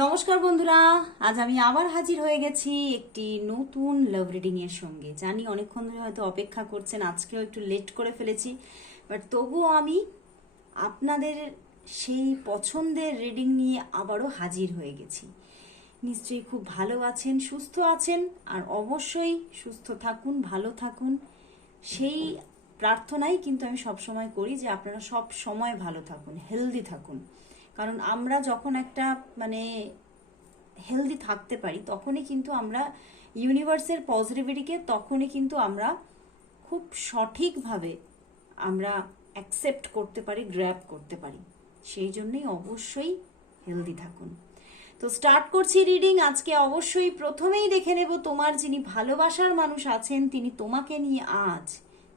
নমস্কার বন্ধুরা, আজ আমি আবার হাজির হয়ে গেছি একটি নতুন লাভ রিডিং এর সঙ্গে। জানি অনেকক্ষণ ধরে হয়তো অপেক্ষা করছেন, আজকেও একটু লেট করে ফেলেছি বাট তবুও আমি আপনাদের সেই পছন্দের রিডিং নিয়ে আবারও হাজির হয়ে গেছি। নিশ্চয়ই খুব ভালো আছেন, সুস্থ আছেন, আর অবশ্যই সুস্থ থাকুন, ভালো থাকুন। সেই প্রার্থনাই কিন্তু আমি সব সময় করি যে আপনারা সব সময় ভালো থাকুন হেলদি থাকুন। কারণ আমরা যখন একটা মানে হেলদি থাকতে পারি, তখনই কিন্তু আমরা ইউনিভার্সের পজিটিভিটিকে তখনই কিন্তু আমরা খুব সঠিকভাবে আমরা অ্যাকসেপ্ট করতে পারি গ্র্যাব করতে পারি। সেই জন্যই অবশ্যই হেলদি থাকুন। তো স্টার্ট করছি রিডিং আজকে অবশ্যই প্রথমেই দেখে নেব তোমার যিনি ভালোবাসার মানুষ আছেন, তিনি তোমাকে নিয়ে আজ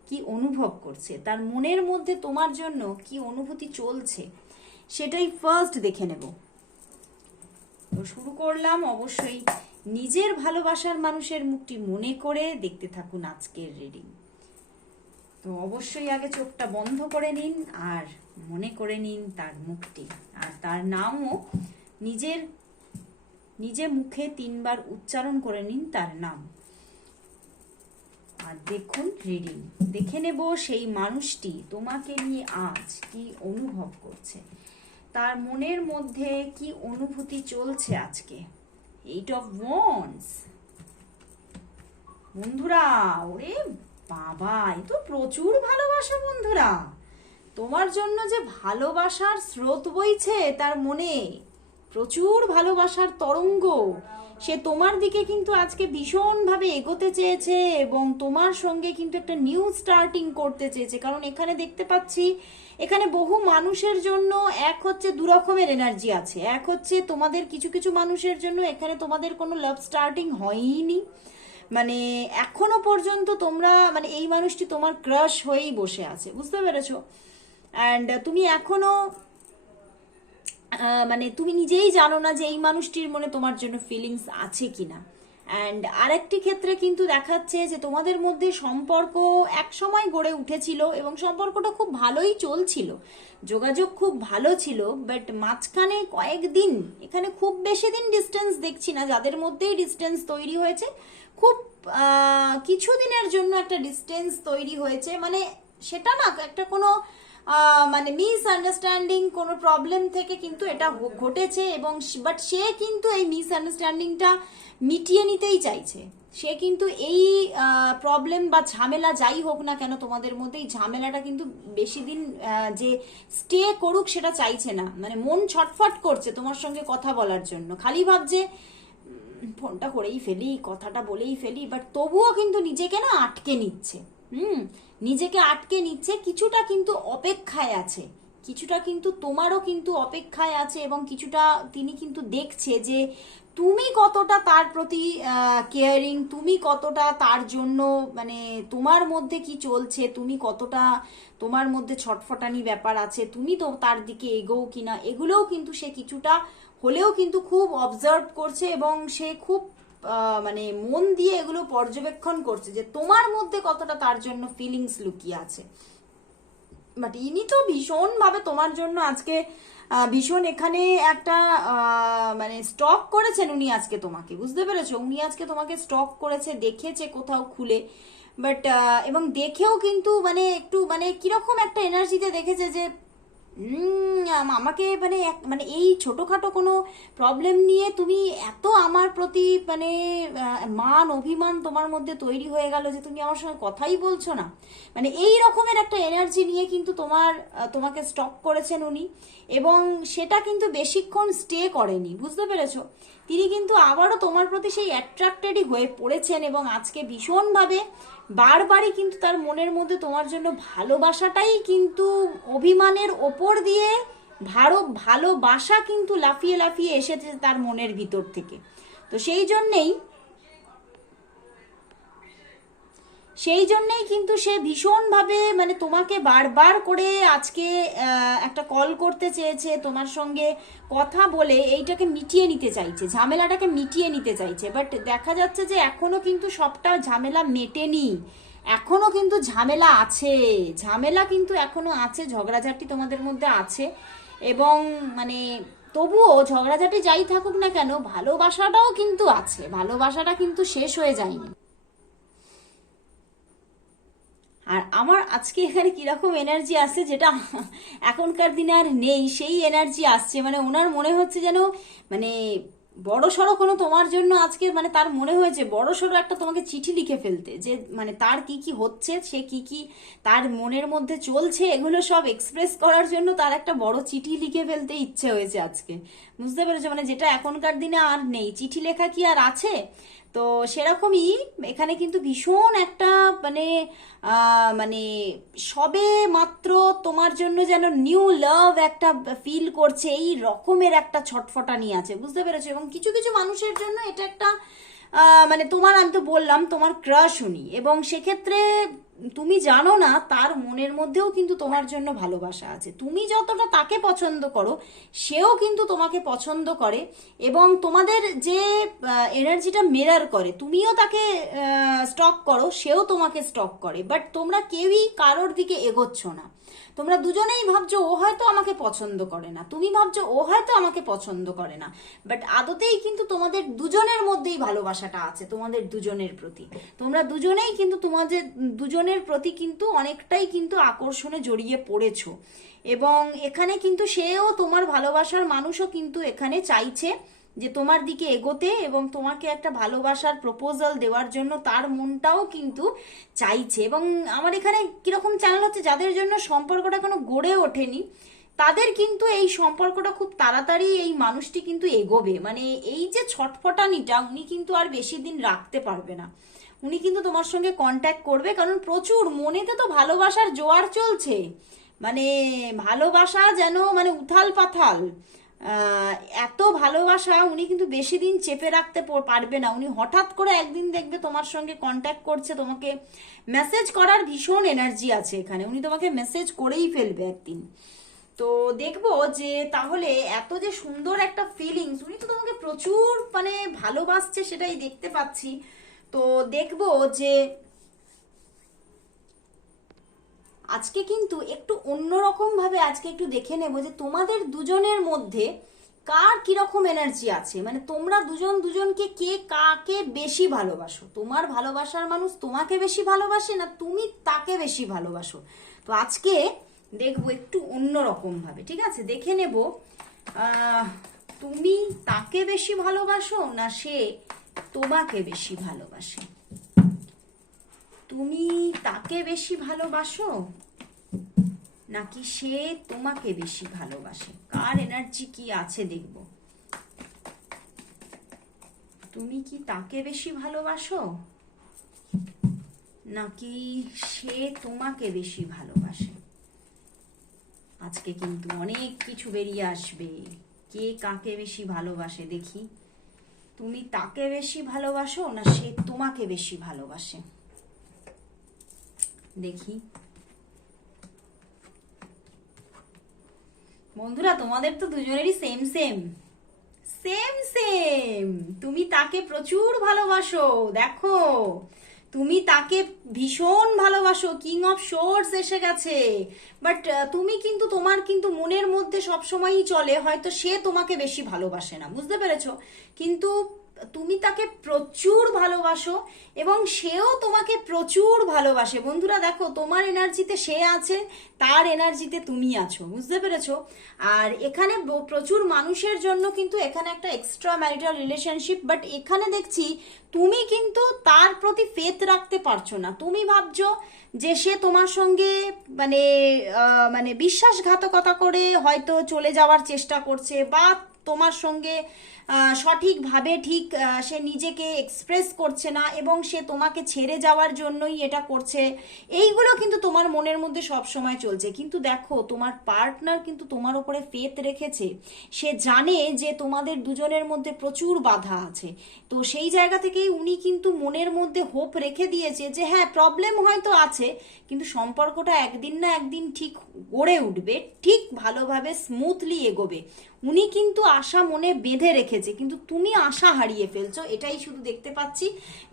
কি অনুভব করছে? তার মনের মধ্যে তোমার জন্য কি অনুভূতি চলছে? সেটাই ফার্স্ট দেখে নেব। তো শুরু করলাম অবশ্যই নিজের ভালোবাসার মানুষের মুখটি মনে করে দেখতে থাকুন আজকের রিডিং তো অবশ্যই আগে চোখটা বন্ধ করে নিন আর মনে করে নিন তার মুখটি। আর তার নামও নিজের, নিজে মুখে তিনবার উচ্চারণ করে নিন তার নাম। আর দেখুন রিডিং দেখে নেব সেই মানুষটি তোমাকে নিয়ে আজ কি অনুভব করছে। তার মনের মধ্যে কি অনুভূতি চলছে আজকে? এইট অফ ওয়ান্স বন্ধুরা, ওরে বাবা এ তো প্রচুর ভালোবাসা বন্ধুরা। তোমার জন্য যে ভালোবাসার স্রোত বইছে তার মনে প্রচুর ভালোবাসার তরঙ্গ। সে তোমার দিকে কিন্তু আজকে ভীষণভাবে এগোতে চেয়েছে এবং তোমার সঙ্গে কিন্তু একটা নিউ স্টার্টিং করতে চেয়েছে। কারণ এখানে দেখতে পাচ্ছি, এখানে বহু মানুষের জন্য এক হচ্ছে দু রকমের এনার্জি আছে। এক হচ্ছে তোমাদের কিছু কিছু মানুষের জন্য এখানে তোমাদের কোনো লাভ স্টার্টিং হয়ইনি। মানে এখনও পর্যন্ত তোমরা মানে এই মানুষটি তোমার ক্রাশ হয়েই বসে আছে। বুঝতে পেরেছ? অ্যান্ড তুমি এখনও মানে তুমি নিজেই জানো না যে এই মানুষটির মনে তোমার জন্য ফিলিংস আছে কিনা। অ্যান্ড আরেকটি ক্ষেত্রে কিন্তু দেখাচ্ছে যে তোমাদের মধ্যে সম্পর্ক এক সময় গড়ে উঠেছিল এবং সম্পর্কটা খুব ভালোই চলছিল। যোগাযোগ খুব ভালো ছিল বাট মাঝখানে কয়েকদিন, এখানে খুব বেশি দিন ডিস্টেন্স দেখছি না, যাদের মধ্যেই ডিস্টেন্স তৈরি হয়েছে, খুব কিছুদিনের জন্য একটা ডিস্টেন্স তৈরি হয়েছে। মানে সেটা না, একটা কোনো মানে মিস আন্ডারস্ট্যান্ডিং কোনো প্রবলেম থেকে কিন্তু এটা ঘটেছে এবং বাট সে কিন্তু এই মিস আন্ডারস্ট্যান্ডিংটা মিটিয়ে নিতেই চাইছে। সে কিন্তু এই প্রবলেম বা ঝামেলা যাই হোক না কেন তোমাদের মধ্যে এই ঝামেলাটা কিন্তু বেশি দিন যে স্টে করুক সেটা চাইছে না। মানে মন ছটফট করছে তোমার সঙ্গে কথা বলার জন্য। খালি ভাবছে ফোনটা করেই ফেলি, কথাটা বলেই ফেলি বাট তবুও কিন্তু নিজেকে না আটকে নিচ্ছে। হুম, নিজেকে আটকে নিচ্ছে, কিছুটা কিন্তু অপেক্ষায় আছে। কিছুটা কিন্তু তোমারও কিন্তু অপেক্ষায় আছে এবং কিছুটা তিনি কিন্তু দেখছে যে তুমি কতটা তার প্রতি কেয়ারিং তুমি কতটা তার জন্য মানে তোমার মধ্যে কি চলছে, তুমি কতটা তোমার মধ্যে ছটফটানি ব্যাপার আছে, তুমি তো তার দিকে এগোও কিনা, এগুলোও কিন্তু সে কিছুটা হলেও কিন্তু খুব অবজার্ভ করছে এবং সে খুব মানে মন দিয়ে এগুলো পর্যবেক্ষণ করছে যে তোমার মধ্যে কতটা তার জন্য ফিলিংস লুকিয়ে আছে। বাট ইনি তো ভীষণভাবে তোমার জন্য আজকে ভীষণ এখানে একটা মানে স্টক করেছেন উনি আজকে তোমাকে, বুঝতে পেরেছ? উনি আজকে তোমাকে স্টক করেছে, দেখেছে কোথাও খুলে। বাট এবং দেখেও কিন্তু মানে একটু মানে কীরকম একটা এনার্জিতে দেখেছে যে আমাকে মানে এক- মানে এই ছোটোখাটো কোনো প্রবলেম নিয়ে তুমি এত আমার প্রতি মানে মান, অভিমান তোমার মধ্যে তৈরি হয়ে গেল যে তুমি আমার সঙ্গে কথাই বলছো না। মানে এই রকমের একটা এনার্জি নিয়ে কিন্তু তোমার তোমাকে স্টক করেছেন উনি এবং সেটা কিন্তু বেশিক্ষণ স্টে করেনি, বুঝতে পেরেছ? তিনি কিন্তু আবারও তোমার প্রতি সেই অ্যাট্রাক্টেডই হয়ে পড়েছেন এবং আজকে ভীষণভাবে বারবারই কিন্তু তার মনের মধ্যে তোমার জন্য ভালোবাসাটাই কিন্তু অভিমানের ওপর দিয়ে ভারো ভালোবাসা কিন্তু লাফিয়ে লাফিয়ে এসেছে তার মনের ভিতর থেকে। তো সেই জন্যেই সেই জন্যেই কিন্তু সে ভীষণভাবে মানে তোমাকে বারবার করে আজকে একটা কল করতে চেয়েছে, তোমার সঙ্গে কথা বলে এইটাকে মিটিয়ে নিতে চাইছে, ঝামেলাটাকে মিটিয়ে নিতে চাইছে। বাট দেখা যাচ্ছে যে এখনও কিন্তু সবটা ঝামেলা মেটেনি। এখনও কিন্তু ঝামেলা আছে। ঝামেলা কিন্তু এখনও আছে, ঝগড়াঝাটি তোমাদের মধ্যে আছে। এবং মানে তবুও ঝগড়াঝাটি যাই থাকুক না কেন, ভালোবাসাটাও কিন্তু আছে। ভালোবাসাটা কিন্তু শেষ হয়ে যায়নি। আর আমার আজকে এখানে কীরকম এনার্জি আসছে যেটা এখনকার দিনে আর নেই, সেই এনার্জি আসছে। মানে ওনার মনে হচ্ছে যেন মানে বড় সড়ো কোনো তোমার জন্য আজকে মানে তার মনে হয়েছে বড় সড়ো একটা তোমাকে চিঠি লিখে ফেলতে যে মানে তার কি কি হচ্ছে, সে কি কি তার মনের মধ্যে চলছে, এগুলো সব এক্সপ্রেস করার জন্য তার একটা বড় চিঠি লিখে ফেলতে ইচ্ছে হয়েছে আজকে। বুঝতে পেরেছ? মানে যেটা এখনকার দিনে আর নেই। চিঠি লেখা কি আর আছে? তো সেরকমই এখানে কিন্তু ভীষণ একটা মানে মানে সবে মাত্র তোমার জন্য যেন নিউ লাভ একটা ফিল করছে, এই রকমের একটা ছটফটানি আছে, বুঝতে পেরেছ? এবং কিছু কিছু মানুষের জন্য এটা একটা মানে তোমার, আমি তো বললাম, তোমার ক্রাশ উনি। এবং সেক্ষেত্রে তুমি জানো না, তার মনের মধ্যেও কিন্তু তোমার জন্য ভালোবাসা আছে। তুমি যতটা তাকে পছন্দ করো, সেও কিন্তু তোমাকে পছন্দ করে এবং তোমাদের যে এনার্জিটা মেরার করে, তুমিও তাকে স্টক করো, সেও তোমাকে স্টক করে। বাট তোমরা কেউই কারোর দিকে এগোচ্ছ না। তোমরা দুজনেই ভাবছ, ও হয়তো আমাকে পছন্দ করে না। তুমি ভাবছ, ও হয়তো আমাকে পছন্দ করে না। বাট আদতেই কিন্তু তোমাদের দুজনের মধ্যেই ভালোবাসাটা আছে, তোমাদের দুজনের প্রতি। তোমরা দুজনেই কিন্তু তোমাদের, দুজনের প্রতি কিন্তু অনেকটাই কিন্তু আকর্ষণে জড়িয়ে পড়েছো। এবং এখানে কিন্তু সেও তোমার ভালোবাসার মানুষও কিন্তু এখানে চাইছে। যে তোমার দিকে এগোতে এবং তোমাকে একটা ভালোবাসার প্রপোজাল দেওয়ার জন্য তার মনটাও কিন্তু চাইছে। এবং আমার এখানে কীরকম চ্যানেল হচ্ছে, যাদের জন্য সম্পর্কটা এখনও গড়ে ওঠেনি, তাদের কিন্তু এই সম্পর্কটা খুব তাড়াতাড়ি এই মানুষটি কিন্তু এগোবে। মানে এই যে ছটফটানিটা, উনি কিন্তু আর বেশি দিন রাখতে পারবে না। উনি কিন্তু তোমার সঙ্গে কন্ট্যাক্ট করবে, কারণ প্রচুর মনেতে তো ভালোবাসার জোয়ার চলছে। মানে ভালোবাসা যেন মানে উথাল পাথাল এত ভালোবাসা উনি কিন্তু বেশি দিন চেপে রাখতে পারবে না। উনি হঠাৎ করে একদিন দেখবে তোমার সঙ্গে কন্ট্যাক্ট করছে, তোমাকে মেসেজ করার ভীষণ এনার্জি আছে এখানে। উনি তোমাকে মেসেজ করেই ফেলবে একদিন। তো দেখব যে তাহলে এত যে সুন্দর একটা ফিলিংস উনি তো তোমাকে প্রচুর মানে ভালোবাসছে সেটাই দেখতে পাচ্ছি। তো দেখব যে আজকে কিন্তু একটু অন্যরকম ভাবে আজকে একটু দেখে নেব যে তোমাদের দুজনের মধ্যে কার কীরকম এনার্জি আছে। মানে তোমরা দুজন দুজনকে কে কাকে বেশি ভালোবাসো? তোমার ভালোবাসার মানুষ তোমাকে বেশি ভালোবাসে না তুমি তাকে বেশি ভালোবাসো? তো আজকে দেখব একটু অন্যরকম ভাবে ঠিক আছে? দেখে নেব তুমি তাকে বেশি ভালোবাসো না সে তোমাকে বেশি ভালোবাসে? তুমি তাকে বেশি ভালোবাসো? নাকি সে তোমাকে বেশি ভালোবাসে? কার এনার্জি কি আছে দেখব। তুমি কি তাকে বেশি ভালোবাসো? নাকি সে তোমাকে বেশি ভালোবাসে? আজকে কিন্তু অনেক কিছু বেরিয়ে আসবে। কে কাকে বেশি ভালোবাসে দেখি। তুমি তাকে বেশি ভালোবাসো না সে তোমাকে বেশি ভালোবাসে? দেখি। বন্ধুরা, তোমাদের তো দুজনেরই সেম সেম সেম সেম তুমি তাকে প্রচুর ভালোবাসো, দেখো। তুমি তাকে ভীষণ ভালোবাসো কিং অফ শোর্স এসে গেছে। বাট তুমি কিন্তু, তোমার কিন্তু মনের মধ্যে সবসময়ই চলে, হয়তো সে তোমাকে বেশি ভালোবাসে না, বুঝতে পেরেছ? কিন্তু তুমি তাকে প্রচুর ভালোবাসো এবং সেও তোমাকে প্রচুর ভালোবাসে। বন্ধুরা দেখো, তোমার এনার্জিতে সে আছে, তার এনার্জিতে তুমি আছো, বুঝতে পেরেছ? আর এখানে প্রচুর মানুষের জন্য কিন্তু এখানে একটা এক্সট্রা ম্যারিটাল রিলেশনশিপ বাট এখানে দেখছি তুমি কিন্তু তার প্রতি ফেথ রাখতে পারছ না। তুমি ভাবছ যে সে তোমার সঙ্গে মানে মানে বিশ্বাসঘাতকতা করে হয়তো চলে যাওয়ার চেষ্টা করছে বা তোমার সঙ্গে সঠিকভাবে ঠিক সে নিজেকে এক্সপ্রেস করছে না এবং সে তোমাকে ছেড়ে যাওয়ার জন্যই এটা করছে, এইগুলো কিন্তু তোমার মনের মধ্যে সব সময় চলছে। কিন্তু দেখো, তোমার পার্টনার কিন্তু তোমার উপরে ফেথ রেখেছে। সে জানে যে তোমাদের দুজনের মধ্যে প্রচুর বাধা আছে। তো সেই জায়গা থেকেই উনি কিন্তু মনের মধ্যে হোপ রেখে দিয়েছে যে হ্যাঁ প্রবলেম হয়তো আছে, কিন্তু সম্পর্কটা একদিন না একদিন ঠিক গড়ে উঠবে, ঠিক ভালোভাবে স্মুথলি এগোবে। উনি কিন্তু আশা মনে বেঁধে রেখেছে, কিন্তু তুমি আশা হারিয়ে ফেলছো, এটাই শুধু দেখতে পাচ্ছি।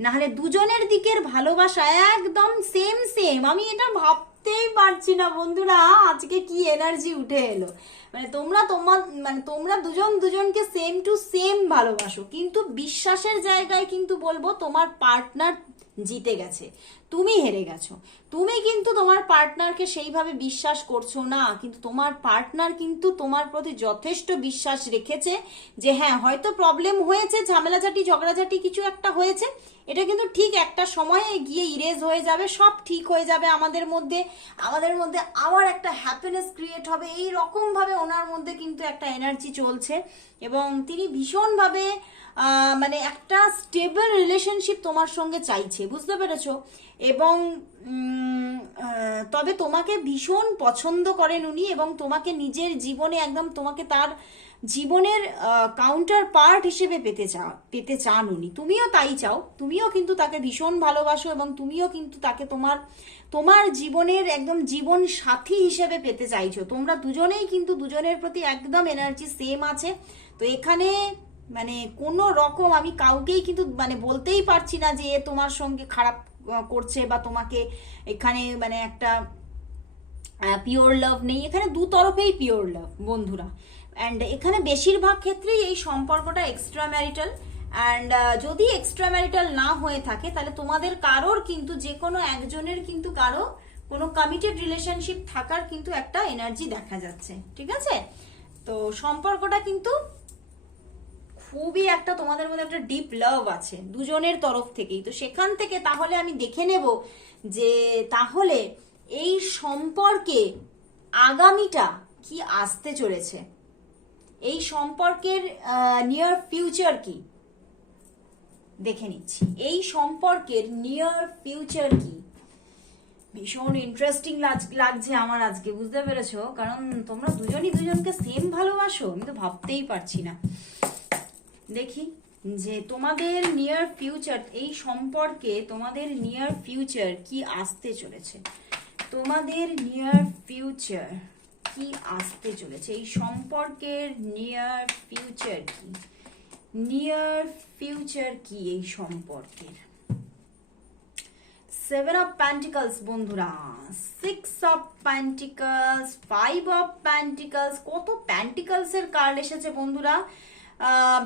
নাহলে দুজনের দিকের ভালোবাসা একদম সেম সেম আমি এটা ভাব ভাবতেই পারছি না বন্ধুরা, আজকে কি এনার্জি উঠে এলো। মানে তোমরা তোমার মানে তোমরা দুজন দুজনকে সেম টু সেম ভালোবাসো, কিন্তু বিশ্বাসের জায়গায় কিন্তু বলব তোমার পার্টনার জিতে গেছে। তুমি হেরে গেছো। তুমি কিন্তু তোমার পার্টনারকে সেইভাবে বিশ্বাস করছ না, কিন্তু তোমার পার্টনার কিন্তু তোমার প্রতি যথেষ্ট বিশ্বাস রেখেছে যে হ্যাঁ হয়তো প্রবলেম হয়েছে, ঝামেলাঝাটি, ঝগড়াঝাটি কিছু একটা হয়েছে। এটা কিন্তু ঠিক একটা সময়ে গিয়ে ইরেজ হয়ে যাবে, সব ঠিক হয়ে যাবে আমাদের মধ্যে। আমাদের মধ্যে আবার একটা হ্যাপিনেস ক্রিয়েট হবে। এই রকম ভাবে ওনার মধ্যে কিন্তু একটা এনার্জি চলছে। এবং তিনি ভীষণভাবে মানে একটা স্টেবল রিলেশনশিপ তোমার সঙ্গে চাইছে, বুঝতে পেরেছ? এবং তবে তোমাকে ভীষণ পছন্দ করেন উনি এবং তোমাকে নিজের জীবনে একদম তোমাকে তার জীবনের কাউন্টার পার্ট হিসেবে পেতে চা, পেতে চান উনি। তুমিও তাই চাও, তুমিও কিন্তু তাকে ভীষণ ভালোবাসো এবং তুমিও কিন্তু তাকে তোমার তোমার জীবনের একদম জীবন সাথী হিসেবে পেতে চাইছো। তোমরা দুজনেই কিন্তু দুজনের প্রতি একদম এনার্জি সেম আছে। তো এখানে মানে কোনো রকম আমি কাউকেই কিন্তু মানে বলতেই পারছি না যে তোমার সঙ্গে খারাপ করছে বা তোমাকে এখানে মানে একটা পিওর লাভ নেই। এখানে দু তরফেই পিওর লাভ বন্ধুরা। অ্যান্ড এখানে বেশিরভাগ ক্ষেত্রেই এই সম্পর্কটা এক্সট্রা ম্যারিটাল অ্যান্ড যদি এক্সট্রা ম্যারিটাল না হয়ে থাকে, তাহলে তোমাদের কারোর কিন্তু যে কোনো একজনের কিন্তু কারও কোনো কমিটেড রিলেশনশিপ থাকার কিন্তু একটা এনার্জি দেখা যাচ্ছে। ঠিক আছে? তো সম্পর্কটা কিন্তু খুবই একটা তোমাদের মধ্যে একটা ডিপ লাভ আছে, দুজনের তরফ থেকেই। তো সেখান থেকে তাহলে আমি দেখে নেব যে তাহলে এই সম্পর্কে আগামীটা কি আসতে চলেছে। এই সম্পর্কের নিয়ার ফিউচার কি? দেখে নিচ্ছি। এই সম্পর্কের নিয়ার ফিউচার কি? ভীষণ ইন্টারেস্টিং লাগছে আমার আজকে, বুঝতে পেরেছ? কারণ তোমরা দুজনই দুজনকে সেম ভালোবাসো, আমি তো ভাবতেই পারছি না। দেখি যে তোমাদের নিয়ার ফিউচার এই সম্পর্কে তোমাদের নিয়ার ফিউচার কি আসতে চলেছে? তোমাদের নিয়ার ফিউচার কি আসতে চলেছে? এই সম্পর্কের নিয়ার ফিউচার কি? নিয়ার ফিউচার কি এই সম্পর্কের? সেভেন অফ প্যান্টিকলস বন্ধুরা। Six of pentacles five of pentacles কত প্যান্টিকলস এর কার্ড এসেছে, বন্ধুরা?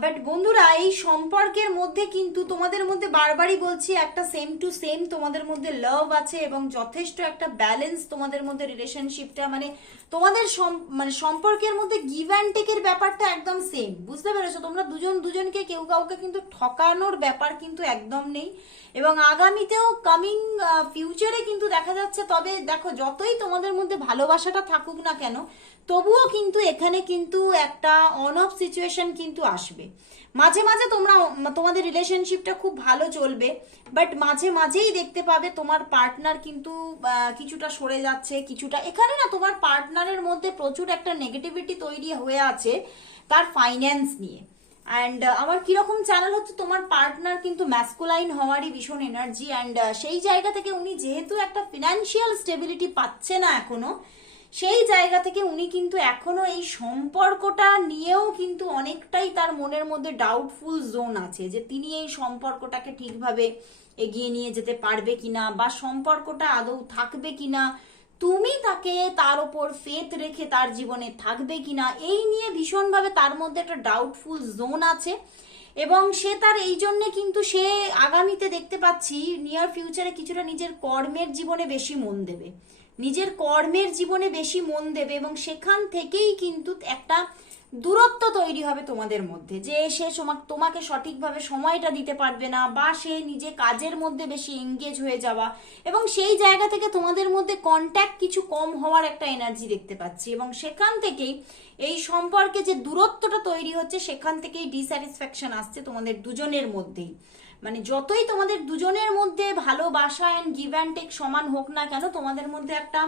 বাট বন্ধুরা, এই সম্পর্কের মধ্যে কিন্তু তোমাদের মধ্যে বারবারই বলছি একটা সেম টু সেম তোমাদের মধ্যে লাভ আছে এবং যথেষ্ট একটা ব্যালেন্স তোমাদের মধ্যে রিলেশনশিপটা মানে তোমাদের মানে সম্পর্কের মধ্যে গিভ অ্যান্ড টেকের ব্যাপারটা একদম সেম বুঝতে পেরেছ? তোমরা দুজন দুজনকে, কেউ কাউকে কিন্তু ঠকানোর ব্যাপার কিন্তু একদম নেই। এবং আগামীতেও কামিং ফিউচারে কিন্তু দেখা যাচ্ছে, তবে দেখো, যতই তোমাদের মধ্যে ভালোবাসাটা থাকুক না কেন তবুও কিন্তু এখানে কিন্তু একটা অন অফ সিচুয়েশন কিন্তু আসবে। মাঝে মাঝে তোমরা, তোমাদের রিলেশনশিপটা খুব ভালো চলবে বাট মাঝে মাঝেই দেখতে পাবে তোমার পার্টনার কিন্তু কিছুটা সরে যাচ্ছে, কিছুটা, এখানে না তোমার পার্টনারের মধ্যে প্রচুর একটা নেগেটিভিটি তৈরি হয়ে আছে তার ফাইন্যান্স নিয়ে। অ্যান্ড আমার কীরকম চ্যানেল হচ্ছে, তোমার পার্টনার কিন্তু ম্যাসকুলাইন হওয়ারই ভীষণ এনার্জি অ্যান্ড সেই জায়গা থেকে উনি যেহেতু একটা ফিনান্সিয়াল স্টেবিলিটি পাচ্ছে না এখনও সেই জায়গা থেকে উনি কিন্তু এখনও এই সম্পর্কটা নিয়েও কিন্তু অনেকটাই তার মনের মধ্যে ডাউটফুল জোন আছে যে তিনি এই সম্পর্কটাকে ঠিকভাবে এগিয়ে নিয়ে যেতে পারবে কিনা বা সম্পর্কটা আদৌ থাকবে কিনা, তুমি তাকে তার ওপর ফেথ রেখে তার জীবনে থাকবে কিনা, এই নিয়ে ভীষণভাবে তার মধ্যে একটা ডাউটফুল জোন আছে। এবং সে তার এই জন্যে কিন্তু সে আগামীতে দেখতে পাচ্ছি নিয়ার ফিউচারে কিছুটা নিজের কর্মের জীবনে বেশি মন দেবে। নিজের কর্মের জীবনে বেশি মন দেবে এবং সেখান থেকেই কিন্তু একটা দূরত্ব তৈরি হবে তোমাদের মধ্যে। যে সে তোমাকে সঠিকভাবে সময়টা দিতে পারবে না বা সে নিজে কাজের মধ্যে বেশি এঙ্গেজ হয়ে যাওয়া এবং সেই জায়গা থেকে তোমাদের মধ্যে কন্ট্যাক্ট কিছু কম হওয়ার একটা এনার্জি দেখতে পাচ্ছি এবং সেখান থেকেই এই সম্পর্কে যে দূরত্বটা তৈরি হচ্ছে, সেখান থেকেই ডিস্যাটিসফ্যাকশন আসছে তোমাদের দুজনের মধ্যেই। মানে যতই তোমাদের দুজনের মধ্যে ভালোবাসা অ্যান্ড গিভ অ্যান্ড টেক সমান হোক না কেন, তোমাদের মধ্যে একটা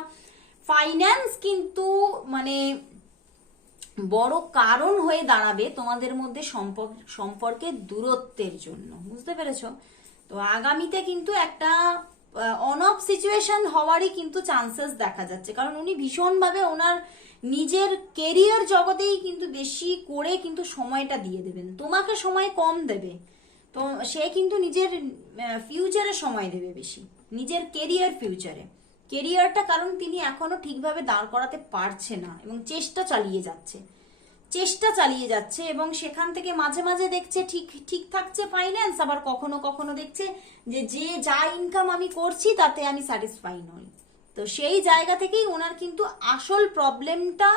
ফাইন্যান্স কিন্তু মানে বড় কারণ হয়ে দাঁড়াবে তোমাদের মধ্যে সম্পর্ক, সম্পর্কের দূরত্বের জন্য। বুঝতে পেরেছ? তো আগামীতে কিন্তু একটা অন অফ সিচুয়েশন হওয়ারই কিন্তু চান্সেস দেখা যাচ্ছে। কারণ উনি ভীষণভাবে ওনার নিজের কেরিয়ার জগতেই কিন্তু বেশি করে কিন্তু সময়টা দিয়ে দেবেন। তোমাকে সময় কম দেবে। তো সে কিন্তু নিজের ফিউচারে সময় দেবে বেশি। নিজের কেরিয়ার ফিউচারে কেরিয়ারটা কারণ তিনি এখনও ঠিকভাবে দাঁড় করাতে পারছে না এবং চেষ্টা চালিয়ে যাচ্ছে। চেষ্টা চালিয়ে যাচ্ছে এবং সেখান থেকে মাঝে মাঝে দেখছে ঠিক ঠিক থাকছে ফাইন্যান্স আবার কখনো কখনো দেখছে যে যে যা ইনকাম আমি করছি তাতে আমি স্যাটিসফাই নই। তো সেই জায়গা থেকেই ওনার কিন্তু আসল প্রবলেমটা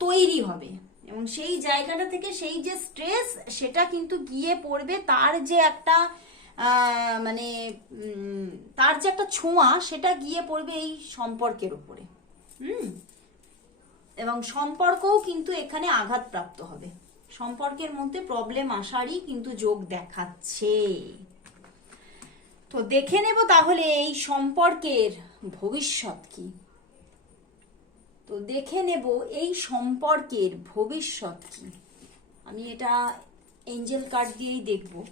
তৈরি হবে এবং সেই জায়গাটা থেকে সেই যে স্ট্রেস সেটা কিন্তু গিয়ে পড়বে তার যে একটা মানে তার যে একটা ছোঁয়া, সেটা গিয়ে পড়বে এই সম্পর্কের উপরে। হুম? এবং সম্পর্কও কিন্তু এখানে আঘাতপ্রাপ্ত হবে। সম্পর্কের মধ্যে প্রবলেম আসারই কিন্তু যোগ দেখাচ্ছে। তো দেখে নেব তাহলে এই সম্পর্কের ভবিষ্যৎ কি। তো দেখে নেব এই সম্পর্কের ভবিষ্যৎ কি। আমি এটা এঞ্জেল কার্ড দিয়েই দেখব।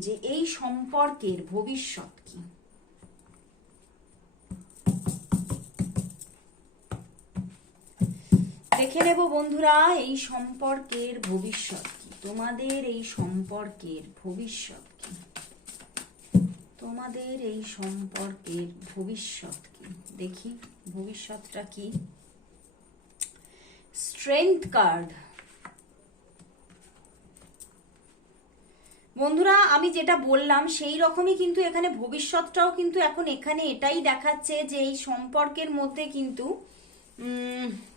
যে এই সম্পর্কের ভবিষ্যৎ কি? দেখে নেব বন্ধুরা, এই সম্পর্কের ভবিষ্যৎ কি? তোমাদের এই সম্পর্কের ভবিষ্যৎ কি? তোমাদের এই সম্পর্কের ভবিষ্যৎ কি? দেখি, ভবিষ্যৎটা কি? স্ট্রেংথ কার্ড বন্ধুরা, আমি যেটা বললাম, সেই রকমই কিন্তু এখানে ভবিষ্যৎটাও কিন্তু এখন এখানে এটাই দেখাচ্ছে যে এই সম্পর্কের মধ্যে কিন্তু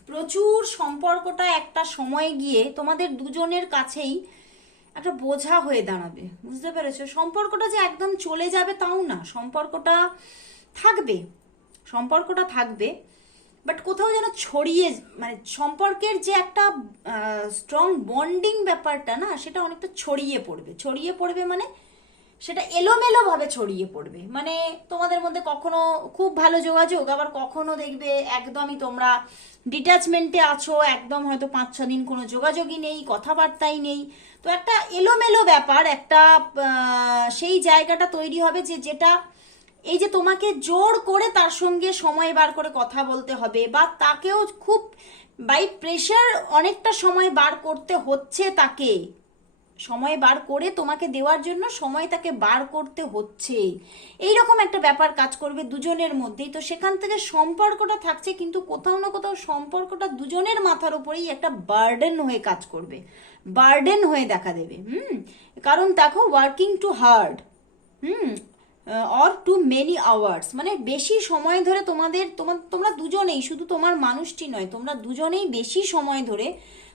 প্রচুর সম্পর্কটা একটা সময় গিয়ে তোমাদের দুজনের কাছেই একটা বোঝা হয়ে দাঁড়াবে। বুঝতে পেরেছ? সম্পর্কটা যে একদম চলে যাবে তাও না। সম্পর্কটা থাকবে। সম্পর্কটা থাকবে। বাট কোথাও যেন ছড়িয়ে মানে সম্পর্কের যে একটা স্ট্রং বন্ডিং ব্যাপারটা না, সেটা অনেকটা ছড়িয়ে পড়বে। ছড়িয়ে পড়বে মানে সেটা এলোমেলো ভাবে ছড়িয়ে পড়বে। মানে তোমাদের মধ্যে কখনো খুব ভালো যোগাযোগ, আবার কখনো দেখবে একদমই তোমরা ডিট্যাচমেন্টে আছো, একদম হয়তো পাঁচ, ছ দিন কোনো যোগাযোগই নেই, কথাবার্তাই নেই। তো একটা এলোমেলো ব্যাপার, একটা সেই জায়গাটা তৈরি হবে যে যেটা এই যে তোমাকে জোর করে তার সঙ্গে সময় বার করে কথা বলতে হবে বা তাকেও খুব বাই প্রেশার অনেকটা সময় বার করতে হচ্ছে তাকে। সময় বার করে তোমাকে দেওয়ার জন্য সময় তাকে বার করতে হচ্ছে। এই রকম একটা ব্যাপার কাজ করবে দুজনের মধ্যেই। তো সেখান থেকে সম্পর্কটা থাকছে কিন্তু কোথাও না কোথাও সম্পর্কটা দুজনের মাথার উপরেই একটা বার্ডেন হয়ে কাজ করবে। বার্ডেন হয়ে দেখা দেবে, হুম? কারণ দেখো working too hard hmm? Or too many hours মানে বেশি সময় ধরে তোমাদের তোমার তোমরা দুজনেই, শুধু তোমার মানুষটি নয়, তোমরা দুজনেই বেশি সময় ধরে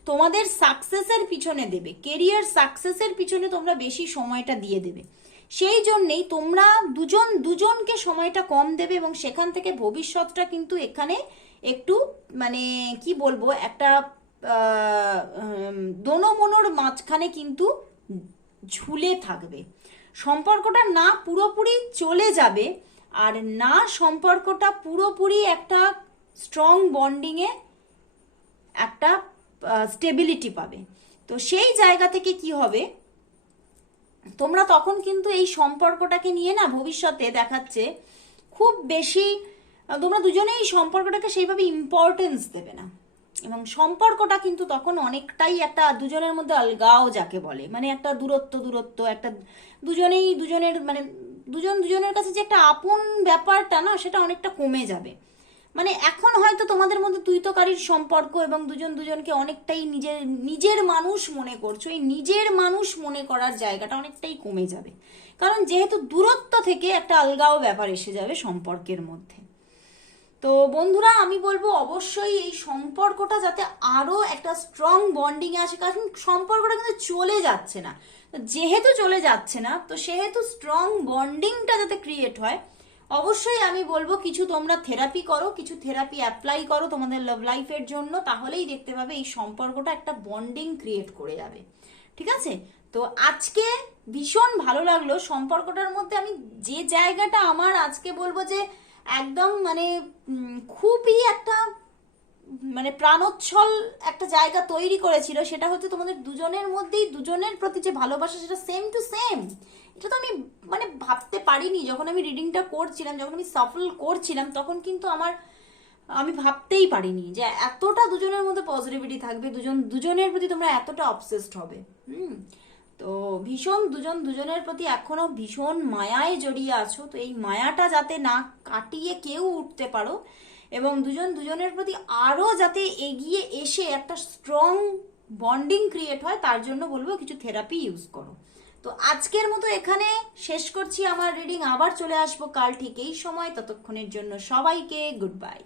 তোমাদের সাকসেসের পিছনে দেবে। কেরিয়ার সাকসেসের পিছনে তোমরা বেশি সময়টা দিয়ে দেবে। সেই জন্যেই তোমরা দুজন, দুজনকে সময়টা কম দেবে এবং সেখান থেকে ভবিষ্যৎটা কিন্তু এখানে একটু মানে কি বলব, একটা দোনো মনোর মাঝখানে কিন্তু ঝুলে থাকবে। সম্পর্কটা না পুরোপুরি চলে যাবে আর না সম্পর্কটা পুরোপুরি একটা স্ট্রং বন্ডিংয়ে একটা স্টেবিলিটি পাবে। তো সেই জায়গা থেকে কি হবে? তোমরা তখন কিন্তু এই সম্পর্কটাকে নিয়ে না ভবিষ্যতে দেখাচ্ছে খুব বেশি তোমরা দুজনেই সম্পর্কটাকে সেইভাবে ইম্পর্টেন্স দেবে না। এবং সম্পর্কটা কিন্তু তখন অনেকটাই একটা দুজনের মধ্যে আলগাও যাকে বলে। মানে একটা দূরত্ব দূরত্ব, একটা দুজনেই দুজনের মানে দুজন দুজনের কাছে যে একটা আপন ব্যাপারটা না, সেটা অনেকটা কমে যাবে। মানে এখন হয়তো তোমাদের মধ্যে তুইতকারীর সম্পর্ক এবং দুজন দুজনকে অনেকটাই নিজের নিজের মানুষ মনে করছ, এই নিজের মানুষ মনে করার জায়গাটা অনেকটাই কমে যাবে। কারণ যেহেতু দূরত্ব থেকে একটা আলগাও ব্যাপার এসে যাবে সম্পর্কের মধ্যে। তো বন্ধুরা, আমি বলব অবশ্যই এই সম্পর্কটা যাতে আরও একটা স্ট্রং বন্ডিং এ আসে, কারণ সম্পর্কটা কিন্তু চলে যাচ্ছে না। যেহেতু চলে যাচ্ছে না, তো সেহেতু স্ট্রং বন্ডিংটা যাতে ক্রিয়েট হয়, অবশ্যই আমি বলব কিছু তোমরা থেরাপি করো, কিছু থেরাপি অ্যাপ্লাই করো তোমাদের লাভ লাইফের জন্য, তাহলেই দেখতে পাবে এই সম্পর্কটা একটা বন্ডিং ক্রিয়েট করে যাবে। ঠিক আছে? তো আজকে ভীষণ ভালো লাগল। সম্পর্কটার মধ্যে আমি যে জায়গাটা আমার আজকে বলব যে একদম মানে খুবই একটা মানে প্রাণোচ্ছল একটা জায়গা তৈরি করেছিল। সেটা হচ্ছে তোমাদের দুজনের মধ্যেই, দুজনের প্রতি যে ভালোবাসা, সেটা সেম টু সেম এটা তো আমি মানে ভাবতে পারিনি। যখন আমি রিডিংটা করছিলাম, যখন আমি সফল করছিলাম, তখন কিন্তু আমার, আমি ভাবতেই পারিনি যে এতটা দুজনের মধ্যে পজিটিভিটি থাকবে, দুজন, দুজনের প্রতি তোমরা এতটা অবসেসড হবে। হুম। তো ভীষণ দুজন দুজনের প্রতি এখনও ভীষণ মায়ায় জড়িয়ে আছো, তো এই মায়াটা যাতে না কাটিয়ে কেউ উঠতে পারো এবং দুজন দুজনের প্রতি আরও যাতে এগিয়ে এসে একটা স্ট্রং বন্ডিং ক্রিয়েট হয়, তার জন্য বলব কিছু থেরাপি ইউজ করো। তো আজকের মতো এখানে শেষ করছি আমার রিডিং আবার চলে আসব কাল ঠিক এই সময়, ততক্ষণের জন্য সবাইকে গুড বাই